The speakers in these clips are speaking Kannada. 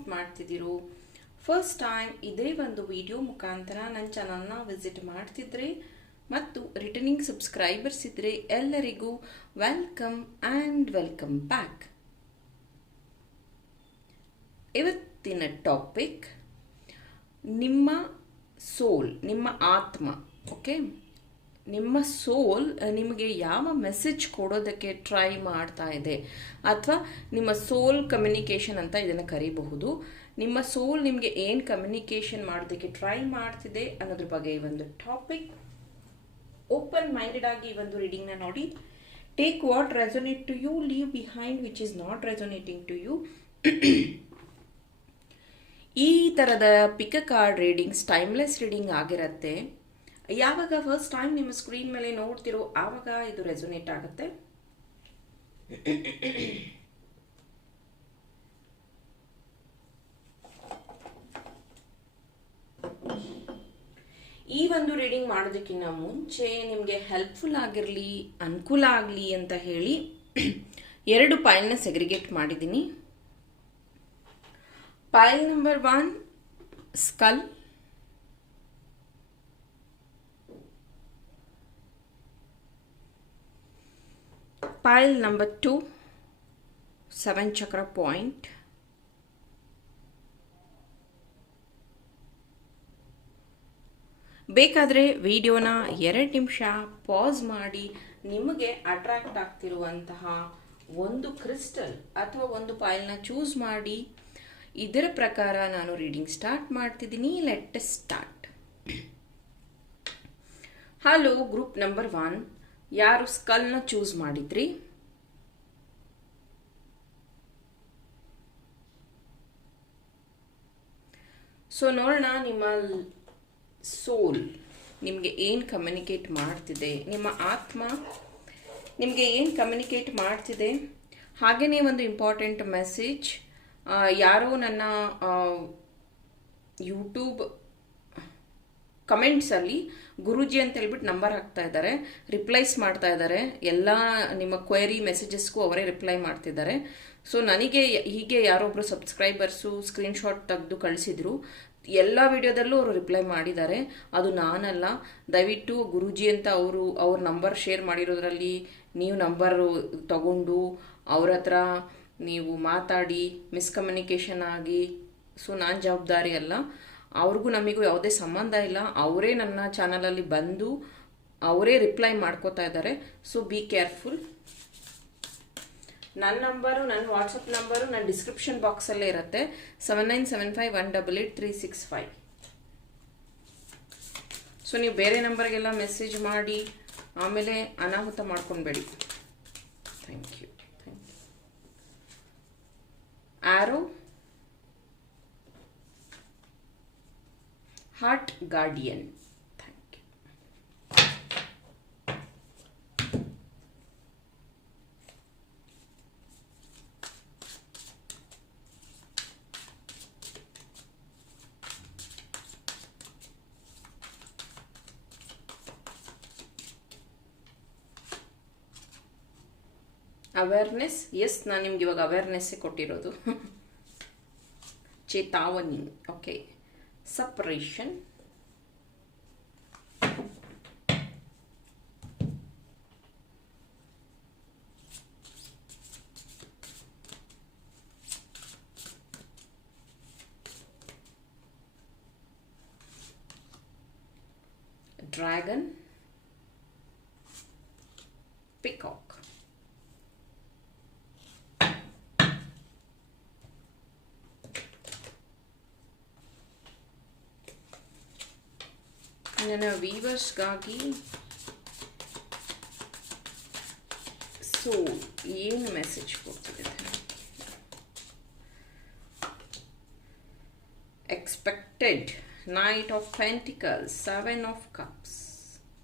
ಸಪೋರ್ಟ್ ಮಾಡ್ತಿದ್ದೀರೋ? ಫಸ್ಟ್ ಟೈಮ್ ಇದೇ ಒಂದು ವಿಡಿಯೋ ಮುಖಾಂತರ ನನ್ನ ಚಾನಲ್ನ ವಿಸಿಟ್ ಮಾಡ್ತಿದ್ರೆ ಮತ್ತು ರಿಟರ್ನಿಂಗ್ ಸಬ್ಸ್ಕ್ರೈಬರ್ಸ್ ಇದ್ರೆ ಎಲ್ಲರಿಗೂ ವೆಲ್ಕಮ್ ಆ್ಯಂಡ್ ವೆಲ್ಕಮ್ ಬ್ಯಾಕ್ ಇವತ್ತಿನ ಟಾಪಿಕ್ ನಿಮ್ಮ ಸೋಲ್ ನಿಮ್ಮ ಆತ್ಮ ಓಕೆ ನಿಮ್ಮ ಸೋಲ್ ನಿಮಗೆ ಯಾವ ಮೆಸೇಜ್ ಕೊಡೋದಕ್ಕೆ ಟ್ರೈ ಮಾಡ್ತಾ ಇದೆ ಅಥವಾ ನಿಮ್ಮ ಸೋಲ್ ಕಮ್ಯುನಿಕೇಷನ್ ಅಂತ ಇದನ್ನು ಕರಿಬಹುದು. ನಿಮ್ಮ ಸೋಲ್ ನಿಮಗೆ ಏನು ಕಮ್ಯುನಿಕೇಷನ್ ಮಾಡೋದಕ್ಕೆ ಟ್ರೈ ಮಾಡ್ತಿದೆ ಅನ್ನೋದ್ರ ಬಗ್ಗೆ ಈ ಒಂದು ಟಾಪಿಕ್ ಓಪನ್ ಮೈಂಡೆಡ್ ಆಗಿ ಈ ಒಂದು ರೀಡಿಂಗ್ನ ನೋಡಿ. Take what resonate to you leave behind which is not resonating to you ಈ ಥರದ pick a card readings timeless reading ಆಗಿರುತ್ತೆ. ಯಾವಾಗ ಫಸ್ಟ್ ಟೈಮ್ ನಿಮ್ಮ ಸ್ಕ್ರೀನ್ ಮೇಲೆ ನೋಡ್ತಿರೋ ಆವಾಗ ಇದು ರೆಸೊನೇಟ್ ಆಗುತ್ತೆ? ಈ ಒಂದು ರೀಡಿಂಗ್ ಮಾಡೋದಕ್ಕಿಂತ ಮುಂಚೆ ನಿಮಗೆ ಹೆಲ್ಪ್ಫುಲ್ ಆಗಿರಲಿ, ಅನುಕೂಲ ಆಗಲಿ ಅಂತ ಹೇಳಿ ಎರಡು ಪೈಲ್ನ ಸೆಗ್ರಿಗೇಟ್ ಮಾಡಿದ್ದೀನಿ. Pile number one skull pile number 2 7 chakra point. ಬೇಕಾದರೆ ವಿಡಿಯೋನ ಎರಡು ನಿಮಿಷ ಪಾಸ್ ಮಾಡಿ ನಿಮಗೆ ಅಟ್ರಾಕ್ಟ್ ಆಗ್ತಿರುವಂತಹ ಒಂದು ಕ್ರಿಸ್ಟಲ್ ಅಥವಾ ಒಂದು ಪಾಯಲ್ನ ಚೂಸ್ ಮಾಡಿ. ಇದರ ಪ್ರಕಾರ ನಾನು ರೀಡಿಂಗ್ ಸ್ಟಾರ್ಟ್ ಮಾಡ್ತಿದ್ದೀನಿ. Let start hello group number one ಯಾರು ಸ್ಕಲ್ನ ಚೂಸ್ ಮಾಡಿದ್ರಿ? ಸೊ ನೋಡೋಣ ನಿಮ್ಮ ಸೋಲ್ ನಿಮಗೆ ಏನು ಕಮ್ಯುನಿಕೇಟ್ ಮಾಡ್ತಿದೆ? ನಿಮ್ಮ ಆತ್ಮ ನಿಮಗೆ ಏನು ಕಮ್ಯುನಿಕೇಟ್ ಮಾಡ್ತಿದೆ? ಹಾಗೆಯೇ ಒಂದು ಇಂಪಾರ್ಟೆಂಟ್ ಮೆಸೇಜ್ ಯಾರೋ ನನ್ನ ಯೂಟ್ಯೂಬ್ ಕಮೆಂಟ್ಸಲ್ಲಿ ಗುರೂಜಿ ಅಂತ ಹೇಳ್ಬಿಟ್ಟು ನಂಬರ್ ಹಾಕ್ತಾ ಇದ್ದಾರೆ. ರಿಪ್ಲೈಸ್ ಮಾಡ್ತಾ ಇದ್ದಾರೆ. ಎಲ್ಲ ನಿಮ್ಮ ಕ್ವೆರಿ ಮೆಸೇಜಸ್ಗೂ ಅವರೇ ರಿಪ್ಲೈ ಮಾಡ್ತಿದ್ದಾರೆ. ಸೊ ನನಗೆ ಹೀಗೆ ಯಾರೊಬ್ಬರು ಸಬ್ಸ್ಕ್ರೈಬರ್ಸು ಸ್ಕ್ರೀನ್ಶಾಟ್ ತೆಗೆದು ಕಳಿಸಿದ್ರು, ಎಲ್ಲ ವಿಡಿಯೋದಲ್ಲೂ ಅವರು ರಿಪ್ಲೈ ಮಾಡಿದ್ದಾರೆ. ಅದು ನಾನಲ್ಲ. ದಯವಿಟ್ಟು ಗುರೂಜಿ ಅಂತ ಅವರು, ಅವ್ರ ನಂಬರ್ ಶೇರ್ ಮಾಡಿರೋದ್ರಲ್ಲಿ ನೀವು ನಂಬರು ತಗೊಂಡು ಅವ್ರ ಹತ್ರ ನೀವು ಮಾತಾಡಿ ಮಿಸ್ಕಮ್ಯುನಿಕೇಷನ್ ಆಗಿ. ಸೊ ನಾನು ಜವಾಬ್ದಾರಿ ಅಲ್ಲ. ಅವ್ರಿಗೂ ನಮಗೂ ಯಾವುದೇ ಸಂಬಂಧ ಇಲ್ಲ. ಅವರೇ ನನ್ನ ಚಾನಲಲ್ಲಿ ಬಂದು ಅವರೇ ರಿಪ್ಲೈ ಮಾಡ್ಕೋತಾ ಇದ್ದಾರೆ. ಸೊ ಬಿ ಕೇರ್ಫುಲ್ ನನ್ನ ನಂಬರು ನನ್ನ ವಾಟ್ಸಪ್ ನಂಬರು ನನ್ನ ಡಿಸ್ಕ್ರಿಪ್ಷನ್ ಬಾಕ್ಸಲ್ಲೇ ಇರುತ್ತೆ. Seven nine seven five one double eight three six five so ನೀವು ಬೇರೆ ನಂಬರ್ಗೆಲ್ಲ ಮೆಸೇಜ್ ಮಾಡಿ, ಆಮೇಲೆ ಅನಾಹುತ ಮಾಡ್ಕೊಬೇಡಿ thank you thank you arrow heart guardian thank you awareness yes ನಾನು ನಿಮ್ಗೆ ಇವಾಗ ಅವೇರ್ನೆಸ್ಸೇ ಕೊಟ್ಟಿರೋದು. ಚೇತಾವನಿ ಓಕೆ ಸಪ್ರೇಷನ್ dragon. ನನ್ನ ವೀವರ್ಸ್ಗಾಗಿ ಸೊ ಏನು ಮೆಸೇಜ್ ಕೊಡ್ತಿದೆ expected knight of pentacles seven of cups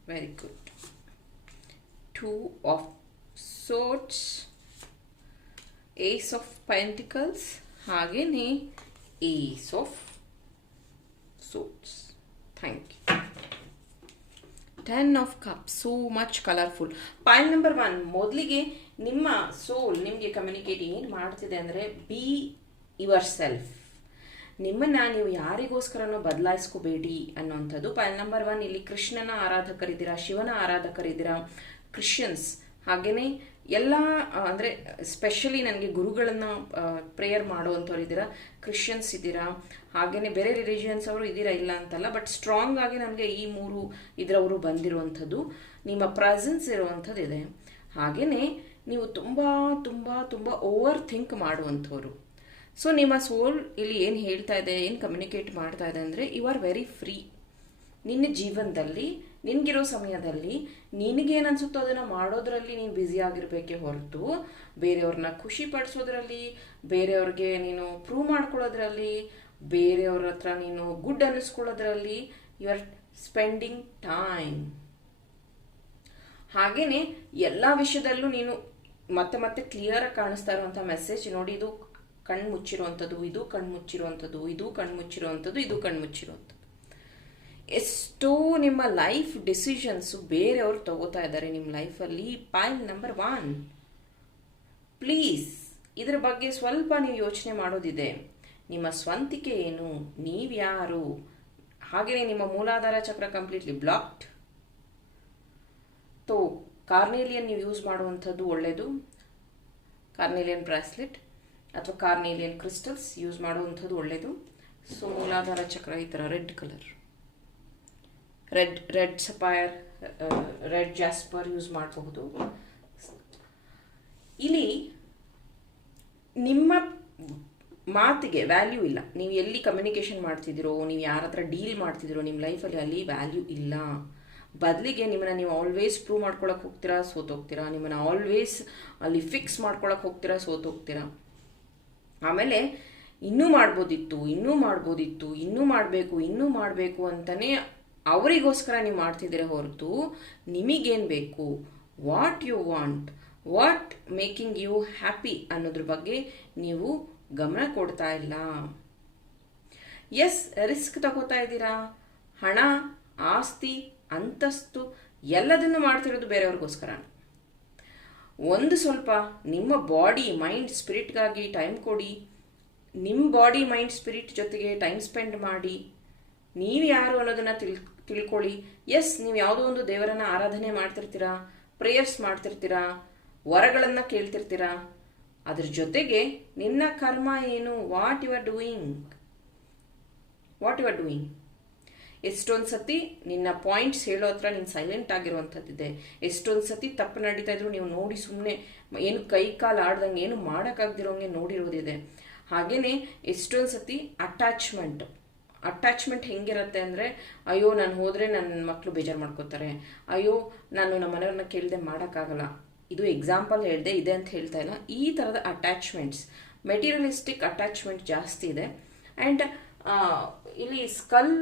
very good two of swords ace of pentacles ಹಾಗೆಯೇ ace of swords thank you ten of cup so much colourful point number one ಮೊದಲಿಗೆ ನಿಮ್ಮ ಸೋಲ್ ನಿಮಗೆ ಕಮ್ಯುನಿಕೇಟ್ ಏನು ಮಾಡ್ತಿದೆ ಅಂದರೆ ಬಿ ಯುವರ್ ಸೆಲ್ಫ್ ನಿಮ್ಮನ್ನ ನೀವು ಯಾರಿಗೋಸ್ಕರನೂ ಬದಲಾಯಿಸ್ಕೋಬೇಡಿ ಅನ್ನೋಂಥದ್ದು ಪಾಯಿಂಟ್ ನಂಬರ್ ಒನ್ ಇಲ್ಲಿ ಕೃಷ್ಣನ ಆರಾಧಕರಿದ್ದೀರಾ, ಶಿವನ ಆರಾಧಕರಿದ್ದೀರಾ ಕ್ರಿಶ್ಚಿಯನ್ಸ್ ಹಾಗೆಯೇ ಎಲ್ಲ ಅಂದರೆ ಸ್ಪೆಷಲಿ ನನಗೆ ಗುರುಗಳನ್ನ ಪ್ರೇಯರ್ ಮಾಡುವಂಥವ್ರು ಇದ್ದೀರಾ ಕ್ರಿಶ್ಚಿಯನ್ಸ್ ಇದ್ದೀರಾ ಹಾಗೆಯೇ ಬೇರೆ ರಿಲಿಜಿಯನ್ಸ್ ಅವರು ಇದ್ದೀರಾ ಇಲ್ಲ ಅಂತಲ್ಲ ಬಟ್ ಸ್ಟ್ರಾಂಗ್ ಆಗಿ ನನಗೆ ಈ ಮೂರು ಇದರವರು ಬಂದಿರುವಂಥದ್ದು, ನಿಮ್ಮ ಪ್ರೆಸೆನ್ಸ್ ಇರುವಂಥದ್ದು ಇದೆ. ಹಾಗೆಯೇ ನೀವು ತುಂಬ ತುಂಬ ತುಂಬ ಓವರ್ ಥಿಂಕ್ ಮಾಡುವಂಥವ್ರು. ಸೊ ನಿಮ್ಮ ಸೋಲ್ ಇಲ್ಲಿ ಏನು ಹೇಳ್ತಾ ಇದೆ, ಏನು ಕಮ್ಯುನಿಕೇಟ್ ಮಾಡ್ತಾ ಇದೆ ಅಂದರೆ ಯು ಆರ್ ವೆರಿ ಫ್ರೀ ನಿನ್ನ ಜೀವನದಲ್ಲಿ, ನಿನಗಿರೋ ಸಮಯದಲ್ಲಿ ನಿನಗೇನು ಅನ್ಸುತ್ತೋ ಅದನ್ನು ಮಾಡೋದ್ರಲ್ಲಿ ನೀನು ಬ್ಯುಸಿ ಆಗಿರಬೇಕೇ ಹೊರತು, ಬೇರೆಯವ್ರನ್ನ ಖುಷಿ ಪಡಿಸೋದ್ರಲ್ಲಿ, ಬೇರೆಯವ್ರಿಗೆ ನೀನು ಪ್ರೂವ್ ಮಾಡ್ಕೊಳ್ಳೋದ್ರಲ್ಲಿ, ಬೇರೆಯವ್ರ ಹತ್ರ ನೀನು ಗುಡ್ ಅನ್ನಿಸ್ಕೊಳ್ಳೋದ್ರಲ್ಲಿ ಯು ಆರ್ ಸ್ಪೆಂಡಿಂಗ್ ಟೈಮ್ ಹಾಗೇನೆ ಎಲ್ಲ ವಿಷಯದಲ್ಲೂ ನೀನು ಮತ್ತೆ ಮತ್ತೆ ಕ್ಲಿಯರ್ ಆಗಿ ಕಾಣಿಸ್ತಾ ಇರುವಂಥ ಮೆಸೇಜ್ ನೋಡಿ, ಇದು ಕಣ್ಣು ಮುಚ್ಚಿರುವಂಥದ್ದು ಇದು ಕಣ್ಣು ಮುಚ್ಚಿರುವಂಥದ್ದು ಇದು ಕಣ್ಣು ಮುಚ್ಚಿರುವಂಥದ್ದು ಇದು ಕಣ್ಣು ಮುಚ್ಚಿರುವಂಥದ್ದು ಎಷ್ಟೋ ನಿಮ್ಮ ಲೈಫ್ ಡಿಸಿಷನ್ಸು ಬೇರೆಯವರು ತಗೋತಾ ಇದ್ದಾರೆ. ನಿಮ್ಮ ಲೈಫಲ್ಲಿ ಪಾಯಿಂಟ್ ನಂಬರ್ ಒನ್ ಪ್ಲೀಸ್ ಇದರ ಬಗ್ಗೆ ಸ್ವಲ್ಪ ನೀವು ಯೋಚನೆ ಮಾಡೋದಿದೆ. ನಿಮ್ಮ ಸ್ವಂತಿಕೆ ಏನು? ನೀವ್ಯಾರು ಹಾಗೆಯೇ ನಿಮ್ಮ ಮೂಲಾಧಾರ ಚಕ್ರ ಕಂಪ್ಲೀಟ್ಲಿ ಬ್ಲಾಕ್ಡ್ ತೋ, ಕಾರ್ನೇಲಿಯನ್ ನೀವು ಯೂಸ್ ಮಾಡುವಂಥದ್ದು ಒಳ್ಳೆಯದು ಕಾರ್ನೇಲಿಯನ್ ಬ್ರಾಸ್ಲೆಟ್ ಅಥವಾ ಕಾರ್ನೇಲಿಯನ್ ಕ್ರಿಸ್ಟಲ್ಸ್ ಯೂಸ್ ಮಾಡುವಂಥದ್ದು ಒಳ್ಳೆಯದು ಸೊ ಮೂಲಾಧಾರ ಚಕ್ರ ಈ ಥರ red colour red red sapphire red jasper use ಮಾಡಬಹುದು. ಇಲ್ಲಿ ನಿಮ್ಮ ಮಾತಿಗೆ ವ್ಯಾಲ್ಯೂ ಇಲ್ಲ. ನೀವು ಎಲ್ಲಿ ಕಮ್ಯುನಿಕೇಷನ್ ಮಾಡ್ತಿದ್ದೀರೋ, ನೀವು ಯಾರ ಹತ್ರ ಡೀಲ್ ಮಾಡ್ತಿದ್ದೀರೋ, ನಿಮ್ಮ ಲೈಫಲ್ಲಿ ಅಲ್ಲಿ ವ್ಯಾಲ್ಯೂ ಇಲ್ಲ. ಬದಲಿಗೆ ನಿಮ್ಮನ್ನ ನೀವು ಆಲ್ವೇಸ್ ಪ್ರೂವ್ ಮಾಡ್ಕೊಳಕ್ಕೆ ಹೋಗ್ತೀರಾ ಸೋತೋಗ್ತೀರಾ ನಿಮ್ಮನ್ನ ಆಲ್ವೇಸ್ ಅಲ್ಲಿ ಫಿಕ್ಸ್ ಮಾಡ್ಕೊಳಕ್ಕೆ ಹೋಗ್ತೀರಾ ಸೋತೋಗ್ತೀರಾ ಆಮೇಲೆ ಇನ್ನೂ ಮಾಡ್ಬೋದಿತ್ತು ಇನ್ನೂ ಮಾಡ್ಬೋದಿತ್ತು, ಇನ್ನೂ ಮಾಡಬೇಕು ಇನ್ನೂ ಮಾಡಬೇಕು ಅಂತಲೇ ಅವರಿಗೋಸ್ಕರ ನೀವು ಮಾಡ್ತಿದ್ದೀರ ಹೊರತು ನಿಮಗೇನು ಬೇಕು? What you want what making you happy ಅನ್ನೋದ್ರ ಬಗ್ಗೆ ನೀವು ಗಮನ ಕೊಡ್ತಾ ಇಲ್ಲ. ಎಸ್ ರಿಸ್ಕ್ ತಗೋತಾ ಇದ್ದೀರಾ? ಹಣ, ಆಸ್ತಿ, ಅಂತಸ್ತು ಎಲ್ಲದನ್ನು ಮಾಡ್ತಿರೋದು ಬೇರೆಯವ್ರಿಗೋಸ್ಕರ. ಒಂದು ಸ್ವಲ್ಪ ನಿಮ್ಮ ಬಾಡಿ ಮೈಂಡ್ ಸ್ಪಿರಿಟ್ಗಾಗಿ ಟೈಮ್ ಕೊಡಿ. ನಿಮ್ಮ ಬಾಡಿ ಮೈಂಡ್ ಸ್ಪಿರಿಟ್ ಜೊತೆಗೆ ಟೈಮ್ ಸ್ಪೆಂಡ್ ಮಾಡಿ. ನೀವು ಯಾರು ಅನ್ನೋದನ್ನು ತಿಳ್ ತಿಳ್ಕೊಳ್ಳಿ. ಎಸ್, ನೀವು ಯಾವುದೋ ಒಂದು ದೇವರನ್ನ ಆರಾಧನೆ ಮಾಡ್ತಿರ್ತೀರಾ ಪ್ರೇಯರ್ಸ್ ಮಾಡ್ತಿರ್ತೀರಾ, ವರಗಳನ್ನು ಕೇಳ್ತಿರ್ತೀರಾ, ಅದ್ರ ಜೊತೆಗೆ ನಿನ್ನ ಕರ್ಮ ಏನು? What you are doing what you are doing ಎಷ್ಟೊಂದು ಸತಿ ನಿನ್ನ ಪಾಯಿಂಟ್ಸ್ ಹೇಳೋ ಹತ್ರ ನೀನು ಸೈಲೆಂಟ್ ಆಗಿರುವಂಥದ್ದಿದೆ. ಎಷ್ಟೊಂದು ಸತಿ ತಪ್ಪು ನಡೀತಾ ಇದ್ರು ನೀವು ನೋಡಿ ಸುಮ್ಮನೆ ಏನು ಕೈ ಕಾಲು ಆಡ್ದಂಗೆ ಏನು ಮಾಡೋಕ್ಕಾಗ್ದಿರೋಂಗೆ ನೋಡಿರೋದಿದೆ. ಹಾಗೆಯೇ ಎಷ್ಟೊಂದು ಸತಿ ಅಟ್ಯಾಚ್ಮೆಂಟ್ ಅಟ್ಯಾಚ್ಮೆಂಟ್ ಹೆಂಗಿರುತ್ತೆ ಅಂದರೆ, ಅಯ್ಯೋ, ನಾನು ಹೋದರೆ ನನ್ನ ಮಕ್ಕಳು ಬೇಜಾರು ಮಾಡ್ಕೋತಾರೆ. ಅಯ್ಯೋ, ನಾನು ನಮ್ಮ ಮನೆಯವ್ರನ್ನ ಕೇಳದೆ ಮಾಡೋಕ್ಕಾಗಲ್ಲ. ಇದು ಎಕ್ಸಾಂಪಲ್ ಹೇಳಿದೆ, ಇದೆ ಅಂತ ಹೇಳ್ತಾ ಇಲ್ಲ. ಈ ಥರದ ಅಟ್ಯಾಚ್ಮೆಂಟ್ಸ್ ಮೆಟೀರಿಯಲಿಸ್ಟಿಕ್ ಅಟ್ಯಾಚ್ಮೆಂಟ್ ಜಾಸ್ತಿ ಇದೆ. ಆ್ಯಂಡ್ ಇಲ್ಲಿ ಸ್ಕಲ್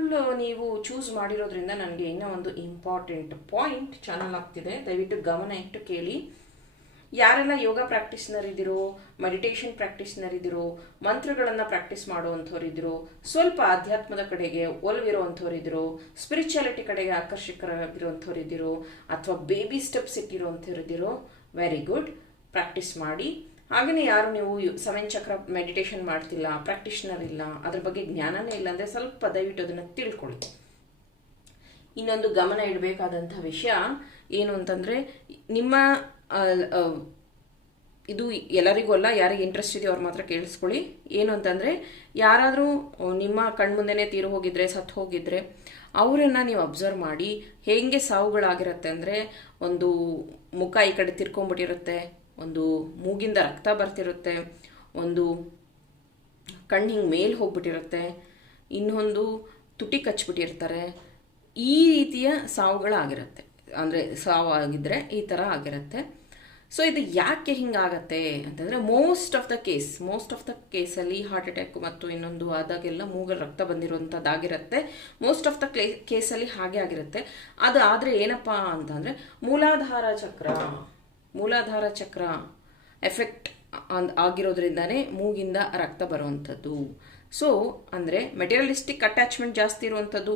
ನೀವು ಚೂಸ್ ಮಾಡಿರೋದ್ರಿಂದ ನನಗೆ ಇನ್ನೂ ಒಂದು ಇಂಪಾರ್ಟೆಂಟ್ ಪಾಯಿಂಟ್ ಚಾನಲ್ ಆಗ್ತಿದೆ. ದಯವಿಟ್ಟು ಗಮನ ಇಟ್ಟು ಕೇಳಿ. ಯಾರೆಲ್ಲ ಯೋಗ ಪ್ರಾಕ್ಟೀಸ್ನರ್ ಇದ್ದೀರೋ ಮೆಡಿಟೇಷನ್ ಪ್ರಾಕ್ಟೀಸ್ನರ್ ಇದ್ದೀರೋ ಮಂತ್ರಗಳನ್ನು ಪ್ರಾಕ್ಟೀಸ್ ಮಾಡುವಂಥವ್ರು ಸ್ವಲ್ಪ ಆಧ್ಯಾತ್ಮದ ಕಡೆಗೆ ಒಲವಿರುವಂಥವ್ರು ಇದ್ದೀರೋ ಸ್ಪಿರಿಚುಯಾಲಿಟಿ ಕಡೆಗೆ ಆಕರ್ಷಕರಾಗಿರುವಂಥವ್ರು ಇದ್ದಿರೋ ಅಥವಾ ಬೇಬಿ ಸ್ಟೆಪ್ಸ್ ಇಟ್ಟಿರುವಂಥವ್ರು ಇದ್ದಿರೋ ವೆರಿ ಗುಡ್ ಪ್ರಾಕ್ಟೀಸ್ ಮಾಡಿ. ಹಾಗೆಯೇ ಯಾರು ನೀವು ಸೆವೆನ್ ಚಕ್ರ ಮೆಡಿಟೇಷನ್ ಮಾಡ್ತಿಲ್ಲ, ಪ್ರಾಕ್ಟೀಷನರ್ ಇಲ್ಲ, ಅದ್ರ ಬಗ್ಗೆ ಜ್ಞಾನನೇ ಇಲ್ಲ ಅಂದರೆ ಸ್ವಲ್ಪ ದಯವಿಟ್ಟು ಅದನ್ನು ತಿಳ್ಕೊಳ್ಳಿ. ಇನ್ನೊಂದು ಗಮನ ಇಡಬೇಕಾದಂಥ ವಿಷಯ ಏನು ಅಂತಂದರೆ, ನಿಮ್ಮ ಇದು ಎಲ್ಲರಿಗೂ ಅಲ್ಲ, ಯಾರಿಗೆ ಇಂಟ್ರೆಸ್ಟ್ ಇದೆಯೋ ಅವ್ರು ಮಾತ್ರ ಕೇಳಿಸ್ಕೊಳ್ಳಿ. ಏನು ಅಂತಂದರೆ, ಯಾರಾದರೂ ನಿಮ್ಮ ಕಣ್ಮುಂದೆನೇ ತೀರು ಹೋಗಿದ್ರೆ ಸತ್ತು ಹೋಗಿದ್ರೆ, ಅವರನ್ನು ನೀವು ಅಬ್ಸರ್ವ್ ಮಾಡಿ, ಹೇಗೆ ಸಾವುಗಳಾಗಿರುತ್ತೆ ಅಂದರೆ, ಒಂದು ಮುಖ ಈ ಕಡೆ ತಿರ್ಕೊಂಬಿಟ್ಟಿರುತ್ತೆ, ಒಂದು ಮೂಗಿಂದ ರಕ್ತ ಬರ್ತಿರುತ್ತೆ, ಒಂದು ಕಣ್ಣು ಹಿಂಗೆ ಮೇಲೆ ಹೋಗ್ಬಿಟ್ಟಿರುತ್ತೆ, ಇನ್ನೊಂದು ತುಟಿ ಕಚ್ಬಿಟ್ಟಿರ್ತಾರೆ, ಈ ರೀತಿಯ ಸಾವುಗಳಾಗಿರುತ್ತೆ. ಅಂದರೆ ಸಾವು ಆಗಿದ್ರೆ ಈ ಥರ ಆಗಿರುತ್ತೆ. ಸೊ ಇದು ಯಾಕೆ ಹಿಂಗಾಗತ್ತೆ ಅಂತಂದರೆ most of the case most of the ಕೇಸಲ್ಲಿ ಹಾರ್ಟ್ ಅಟ್ಯಾಕ್ ಮತ್ತು ಇನ್ನೊಂದು ಆದಾಗೆಲ್ಲ ಮೂಗಲ್ ರಕ್ತ ಬಂದಿರುವಂಥದ್ದಾಗಿರುತ್ತೆ. ಮೋಸ್ಟ್ ಆಫ್ ದ ಕ್ಲೇ ಕೇಸಲ್ಲಿ ಹಾಗೆ ಆಗಿರುತ್ತೆ. ಅದು ಆದರೆ ಏನಪ್ಪ ಅಂತಂದರೆ ಮೂಲಾಧಾರ ಚಕ್ರ ಮೂಲಾಧಾರ ಚಕ್ರ ಎಫೆಕ್ಟ್ ಆಗಿರೋದ್ರಿಂದನೇ ಮೂಗಿಂದ ರಕ್ತ ಬರುವಂಥದ್ದು. ಸೊ ಅಂದರೆ ಮೆಟೀರಿಯಲಿಸ್ಟಿಕ್ ಅಟ್ಯಾಚ್ಮೆಂಟ್ ಜಾಸ್ತಿ ಇರುವಂಥದ್ದು.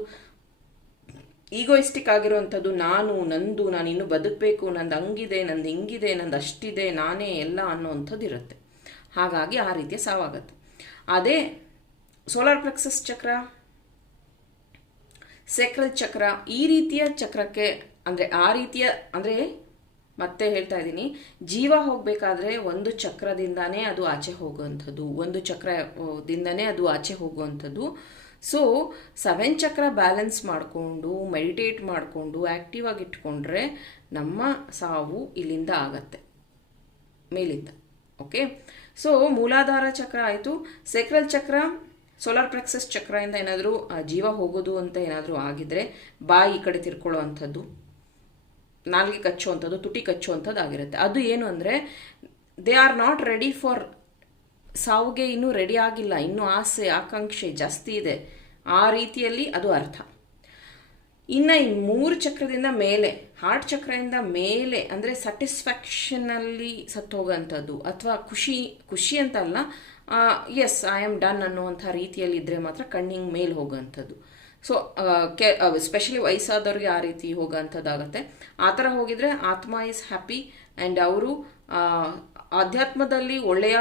ಈಗೋಯಿಸ್ಟಿಕ್ ಆಗಿರುವಂಥದ್ದು ನಾನು, ನಂದು ನಾನು ಇನ್ನೂ ಬದುಕಬೇಕು, ನಂದು ಹಂಗಿದೆ, ನಂದು ಹಿಂಗಿದೆ, ನಂದು ಅಷ್ಟಿದೆ, ನಾನೇ ಎಲ್ಲ ಅನ್ನೋವಂಥದ್ದು ಇರುತ್ತೆ. ಹಾಗಾಗಿ ಆ ರೀತಿಯ ಸಾವಾಗತ್ತೆ. ಅದೇ ಸೋಲಾರ್ ಪ್ಲೆಕ್ಸಸ್ ಚಕ್ರ, ಸೆಕ್ರಲ್ ಚಕ್ರ, ಈ ರೀತಿಯ ಚಕ್ರಕ್ಕೆ ಅಂದರೆ ಆ ರೀತಿಯ ಅಂದರೆ ಮತ್ತೆ ಹೇಳ್ತಾ ಇದ್ದೀನಿ, ಜೀವ ಹೋಗಬೇಕಾದ್ರೆ ಒಂದು ಚಕ್ರದಿಂದಾನೇ ಅದು ಆಚೆ ಹೋಗುವಂಥದ್ದು, ಒಂದು ಚಕ್ರದಿಂದನೇ ಅದು ಆಚೆ ಹೋಗುವಂಥದ್ದು. ಸೊ ಸೆವೆನ್ ಚಕ್ರ ಬ್ಯಾಲೆನ್ಸ್ ಮಾಡಿಕೊಂಡು ಮೆಡಿಟೇಟ್ ಮಾಡಿಕೊಂಡು ಆ್ಯಕ್ಟಿವ್ ಆಗಿ ಇಟ್ಕೊಂಡ್ರೆ ನಮ್ಮ ಸಾವು ಇಲ್ಲಿಂದ ಆಗತ್ತೆ. ಮೇಲಿಂದ. ಓಕೆ ಸೊ ಮೂಲಾಧಾರ ಚಕ್ರ ಆಯಿತು. ಸೆಕ್ರಲ್ ಚಕ್ರ ಸೋಲಾರ್ ಪ್ಲೆಕ್ಸಸ್ ಚಕ್ರದಿಂದ ಏನಾದರೂ ಜೀವ ಹೋಗೋದು ಅಂತ ಏನಾದರೂ ಆಗಿದ್ರೆ ಬಾಯಿ ಈ ಕಡೆ ತಿರ್ಕೊಳ್ಳೋ ಅಂಥದ್ದು ನಾಲ್ಗೆ ಕಚ್ಚುವಂಥದ್ದು, ತುಟಿ ಕಚ್ಚುವಂಥದ್ದು ಆಗಿರುತ್ತೆ. ಅದು ಏನು ಅಂದರೆ they are not ready for ಸಾವಿಗೆ ಇನ್ನೂ ರೆಡಿ ಆಗಿಲ್ಲ, ಇನ್ನೂ ಆಸೆ, ಆಕಾಂಕ್ಷೆ ಜಾಸ್ತಿ ಇದೆ. ಆ ರೀತಿಯಲ್ಲಿ ಅದು ಅರ್ಥ. ಇನ್ನು ಈ ಮೂರು ಚಕ್ರದಿಂದ ಮೇಲೆ, ಹಾರ್ಟ್ ಚಕ್ರದಿಂದ ಮೇಲೆ, ಅಂದರೆ ಸ್ಯಾಟಿಸ್ಫ್ಯಾಕ್ಷನಲ್ಲಿ ಸತ್ತೋಗೋಂಥದ್ದು, ಅಥವಾ ಖುಷಿ ಖುಷಿ ಅಂತ ಅಲ್ಲ ಎಸ್ ಐ ಆಮ್ ಡನ್ ಅನ್ನುವಂಥ ರೀತಿಯಲ್ಲಿ ಇದ್ದರೆ ಮಾತ್ರ ಕಣ್ಣಿಂಗ್ ಮೇಲೆ ಹೋಗೋಂಥದ್ದು. ಸೊ ಕೆ ಸ್ಪೆಷಲಿ ವಯಸ್ಸಾದವ್ರಿಗೆ ಆ ರೀತಿ ಹೋಗೋಂಥದ್ದಾಗತ್ತೆ. ಆ ಥರ ಹೋಗಿದರೆ ಆತ್ಮ ಈಸ್ ಹ್ಯಾಪಿ ಆ್ಯಂಡ್ ಅವರು ಆಧ್ಯಾತ್ಮದಲ್ಲಿ ಒಳ್ಳೆಯ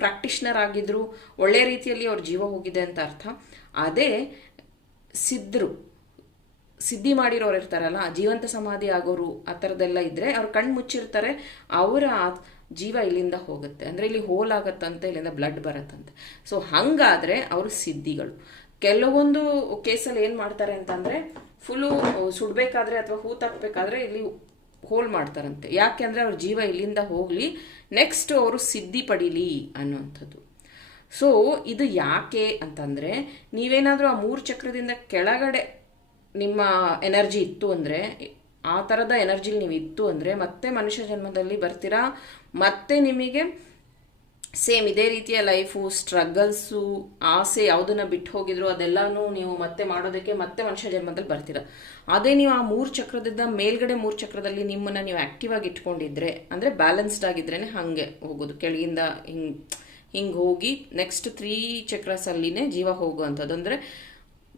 ಪ್ರಾಕ್ಟಿಷನರ್ ಆಗಿದ್ರು ಒಳ್ಳೆಯ ರೀತಿಯಲ್ಲಿ ಅವ್ರ ಜೀವ ಹೋಗಿದೆ ಅಂತ ಅರ್ಥ. ಅದೇ ಸಿದ್ಧರು ಸಿದ್ಧಿ ಮಾಡಿರೋರು ಇರ್ತಾರಲ್ಲ, ಜೀವಂತ ಸಮಾಧಿ ಆಗೋರು ಆ ಥರದ್ದೆಲ್ಲ ಇದ್ದರೆ ಅವ್ರು ಕಣ್ಣು ಮುಚ್ಚಿರ್ತಾರೆ, ಅವರ ಜೀವ ಇಲ್ಲಿಂದ ಹೋಗುತ್ತೆ. ಅಂದರೆ ಇಲ್ಲಿ ಹೋಲ್ ಆಗತ್ತಂತೆ, ಇಲ್ಲಿಂದ ಬ್ಲಡ್ ಬರುತ್ತಂತೆ. ಸೊ ಹಾಗಾದರೆ ಅವರು ಸಿದ್ಧಿಗಳು. ಕೆಲವೊಂದು ಕೇಸಲ್ಲಿ ಏನು ಮಾಡ್ತಾರೆ ಅಂತಂದರೆ, ಫುಲ್ಲು ಸುಡಬೇಕಾದ್ರೆ ಅಥವಾ ಹೂತಾಕ್ಬೇಕಾದ್ರೆ ಇಲ್ಲಿ ಹೋಲ್ ಮಾಡ್ತಾರಂತೆ. ಯಾಕೆ ಅಂದರೆ ಅವ್ರ ಜೀವ ಇಲ್ಲಿಂದ ಹೋಗಲಿ ನೆಕ್ಸ್ಟ್ ಅವರು ಸಿದ್ಧಿ ಪಡೀಲಿ ಅನ್ನುವಂಥದ್ದು. ಸೊ ಇದು ಯಾಕೆ ಅಂತಂದರೆ, ನೀವೇನಾದರೂ ಆ ಮೂರು ಚಕ್ರದಿಂದ ಕೆಳಗಡೆ ನಿಮ್ಮ ಎನರ್ಜಿ ಇತ್ತು ಅಂದರೆ, ಆ ಥರದ ಎನರ್ಜಿಲಿ ನೀವು ಇತ್ತು ಅಂದರೆ, ಮತ್ತೆ ಮನುಷ್ಯ ಜನ್ಮದಲ್ಲಿ ಬರ್ತೀರಾ, ಮತ್ತೆ ನಿಮಗೆ ಸೇಮ್ ಇದೇ ರೀತಿಯ ಲೈಫು ಸ್ಟ್ರಗಲ್ಸು ಆಸೆ ಯಾವುದನ್ನ ಬಿಟ್ಟು ಹೋಗಿದ್ರು ಅದೆಲ್ಲನೂ ನೀವು ಮತ್ತೆ ಮಾಡೋದಕ್ಕೆ ಮತ್ತೆ ಮನುಷ್ಯ ಜನ್ಮದಲ್ಲಿ ಬರ್ತೀರ. ಅದೇ ನೀವು ಆ ಮೂರು ಚಕ್ರದಿಂದ ಮೇಲ್ಗಡೆ ಮೂರು ಚಕ್ರದಲ್ಲಿ ನಿಮ್ಮನ್ನು ನೀವು ಆ್ಯಕ್ಟಿವ್ ಆಗಿ ಇಟ್ಕೊಂಡಿದ್ರೆ, ಅಂದರೆ ಬ್ಯಾಲೆನ್ಸ್ಡ್ ಆಗಿದ್ರೇ ಹಾಗೆ ಹೋಗೋದು. ಕೆಳಗಿಂದ ಹಿಂಗೆ ಹಿಂಗೆ ಹೋಗಿ ನೆಕ್ಸ್ಟ್ ತ್ರೀ ಚಕ್ರಸಲ್ಲಿನೇ ಜೀವ ಹೋಗುವಂಥದ್ದು. ಅಂದರೆ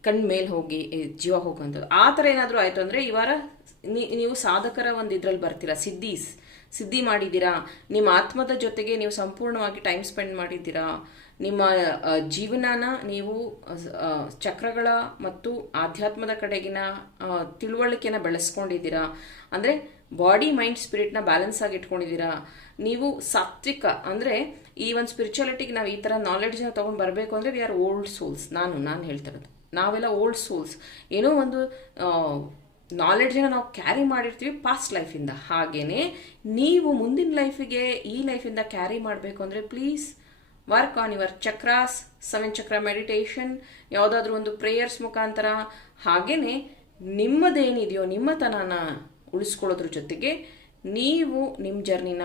ಕಣ್ಣು ಮೇಲೆ ಹೋಗಿ, ಜೀವ ಹೋಗುವಂಥದ್ದು. ಆ ಥರ ಏನಾದರೂ ಆಯಿತು ಅಂದರೆ ಈ ವಾರ ನೀವು ಸಾಧಕರ ಒಂದು ಇದ್ರಲ್ಲಿ ಬರ್ತೀರಾ ಸಿದ್ಧೀಸ್ ಸಿದ್ಧಿ ಮಾಡಿದ್ದೀರಾ, ನಿಮ್ಮ ಆತ್ಮದ ಜೊತೆಗೆ ನೀವು ಸಂಪೂರ್ಣವಾಗಿ ಟೈಮ್ ಸ್ಪೆಂಡ್ ಮಾಡಿದ್ದೀರಾ, ನಿಮ್ಮ ಜೀವನನ ನೀವು ಚಕ್ರಗಳ ಮತ್ತು ಆಧ್ಯಾತ್ಮದ ಕಡೆಗಿನ ತಿಳುವಳಿಕೆನ ಬೆಳೆಸ್ಕೊಂಡಿದ್ದೀರಾ, ಅಂದರೆ ಬಾಡಿ ಮೈಂಡ್ ಸ್ಪಿರಿಟ್ನ ಬ್ಯಾಲೆನ್ಸ್ ಆಗಿ ಇಟ್ಕೊಂಡಿದ್ದೀರಾ, ನೀವು ಸಾತ್ವಿಕ, ಅಂದರೆ ಈ ಒಂದು ಸ್ಪಿರಿಚುಯಾಲಿಟಿಗೆ ನಾವು ಈ ಥರ ನಾಲೆಡ್ಜ್ನ ತೊಗೊಂಡು ಬರಬೇಕು ಅಂದರೆ ವಿ ಆರ್ ಓಲ್ಡ್ ಸೋಲ್ಸ್ ನಾನು ನಾನು ಹೇಳ್ತಿರೋದು ನಾವೆಲ್ಲ ಓಲ್ಡ್ ಸೋಲ್ಸ್ ಏನೋ ಒಂದು ನಾಲೆಡ್ಜನ್ನ ನಾವು ಕ್ಯಾರಿ ಮಾಡಿರ್ತೀವಿ ಪಾಸ್ಟ್ ಲೈಫಿಂದ ಹಾಗೆಯೇ ನೀವು ಮುಂದಿನ ಲೈಫಿಗೆ ಈ ಲೈಫಿಂದ ಕ್ಯಾರಿ ಮಾಡಬೇಕು ಅಂದರೆ please work on your chakras seven chakra meditation ಯಾವುದಾದ್ರೂ ಒಂದು ಪ್ರೇಯರ್ಸ್ ಮುಖಾಂತರ. ಹಾಗೆಯೇ ನಿಮ್ಮದೇನಿದೆಯೋ, ನಿಮ್ಮತನನ ಉಳಿಸ್ಕೊಳ್ಳೋದ್ರ ಜೊತೆಗೆ ನೀವು ನಿಮ್ಮ ಜರ್ನಿನ